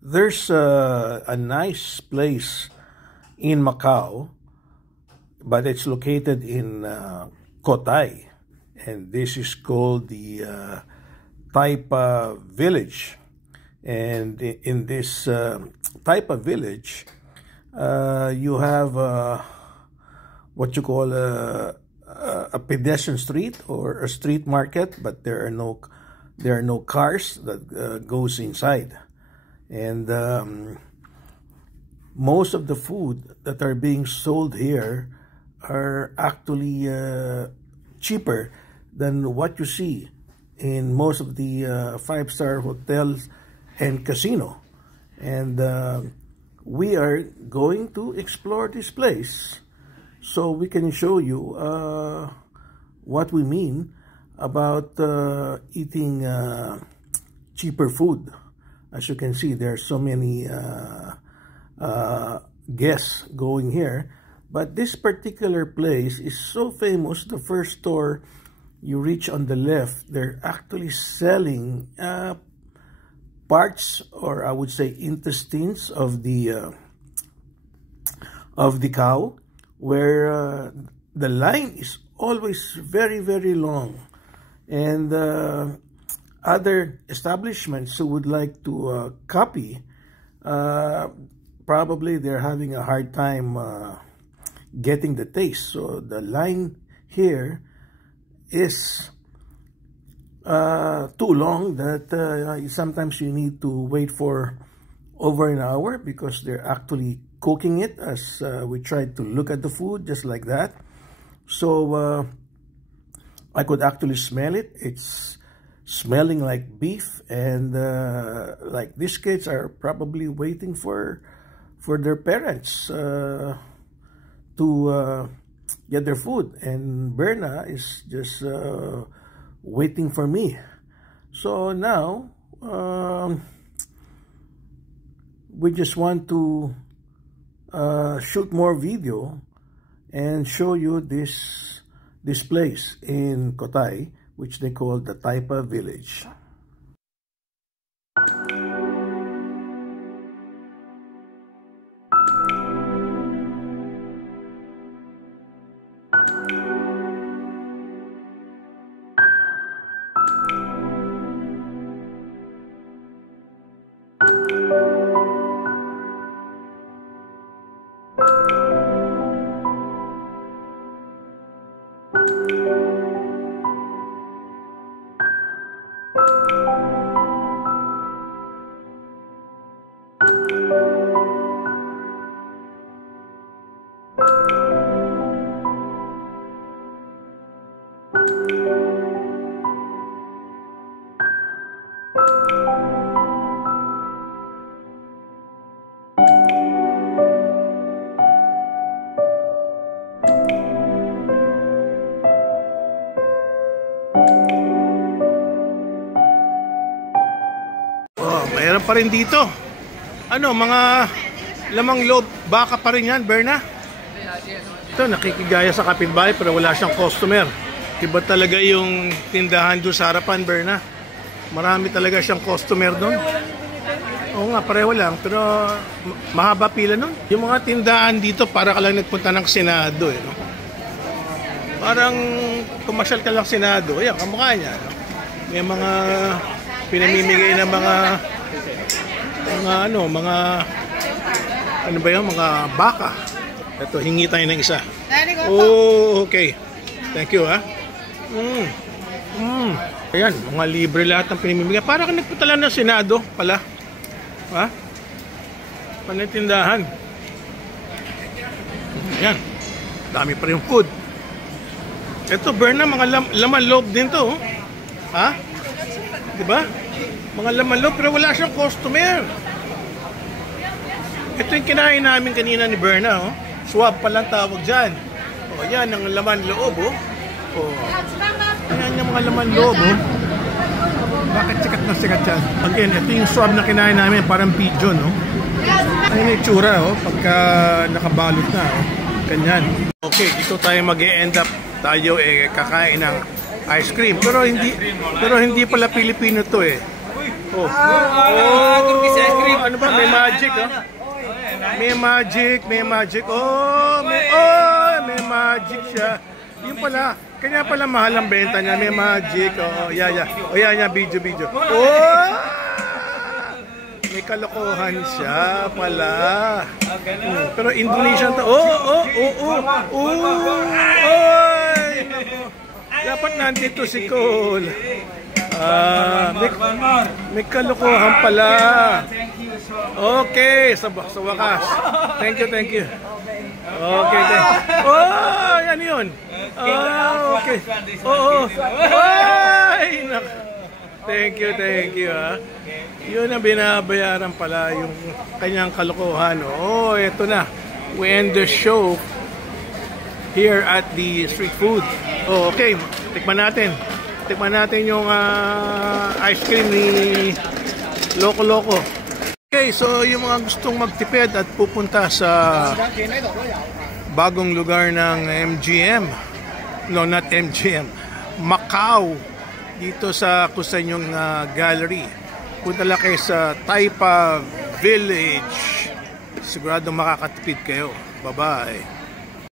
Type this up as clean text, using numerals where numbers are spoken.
There's a nice place in Macau, but it's located in Cotai, and this is called the Taipa Village. And in this Taipa Village, you have what you call a pedestrian street or a street market, but there are no cars that goes inside. And most of the food that are being sold here are actually cheaper than what you see in most of the five-star hotels and casino. And we are going to explore this place so we can show you what we mean about eating cheaper food. As you can see, there are so many guests going here. But this particular place is so famous. The first store you reach on the left, they're actually selling parts, or I would say intestines of the cow, where the line is always very, very long. And other establishments who would like to copy, probably they're having a hard time getting the taste. So the line here is too long that sometimes you need to wait for over an hour because they're actually cooking it as we tried to look at the food just like that. So I could actually smell it. It's smelling like beef, and like these kids are probably waiting for their parents to get their food, and Berna is just waiting for me. So now we just want to shoot more video and show you this place in Cotai, which they call the Taipa Village. Mayroon pa rin dito. Ano, mga lamang loob, baka pa rin yan, Berna? Ito, nakikigaya sa kapitbahay pero wala siyang customer. Iba talaga yung tindahan doon sa harapan, Berna. Marami talaga siyang customer doon. Oo nga, pareho lang. Pero mahaba pila nun. Yung mga tindahan dito, para ka lang nagpunta ng Senado. No? Parang pumasyal ka lang Senado. Ayan, kamukha niya. No? May mga pinamimigay ng mga ano ba yun, mga baka. Ito, hingi tayo ng isa. Oh, okay. Thank you, ha. Ayan, mga libre lahat ng pinamimigay. Para ka nagpunta lang ng Senado pala. Ha? Panitindahan. Ayan. Dami pa rin food. Ito, Berna, mga laman loob din to. Ha? Diba? Mga laman loob, pero wala siyang customer. Ito yung kinain namin kanina ni Berna. Oh. Swab palang tawag dyan. O, yan ang laman loob. Oh. Ayan yung mga laman loob. Oh. Bakit sikat na sikat yan? Again, ito yung swab na kinain namin, parang pigeon, no? Ayun yung itsura, oh, pagka nakabalot na, oh. Ganyan. Okay, dito tayo mag-e-end up. Tayo kakain ng ice cream. Pero hindi pala Pilipino to eh. Oh. Turkish ice cream. Ano ba? magic, oh. May magic, may magic. May magic siya. Yun pala. Kanya pala mahal ang benta niya. May magic. Yan, video. May kalokohan siya pala. Pero Indonesian to. Dapat nandito si Cole. May kalokohan pala. Okay, sa wakas. Thank you. Okay. Yan yun. Okay. Thank you. Yun ang binabayaran pala yung kanyang kalokohan. Ito na. We end the show here at the street food. Okay. Tikman natin yung ice cream ni Loco Loco. Okay, so yung mga gustong magtipid at pupunta sa bagong lugar ng MGM. No, not MGM. Macau. Dito sa Kusanyong Gallery. Punta lang kayo sa Taipa Village. Sigurado makakatipid kayo. Bye-bye.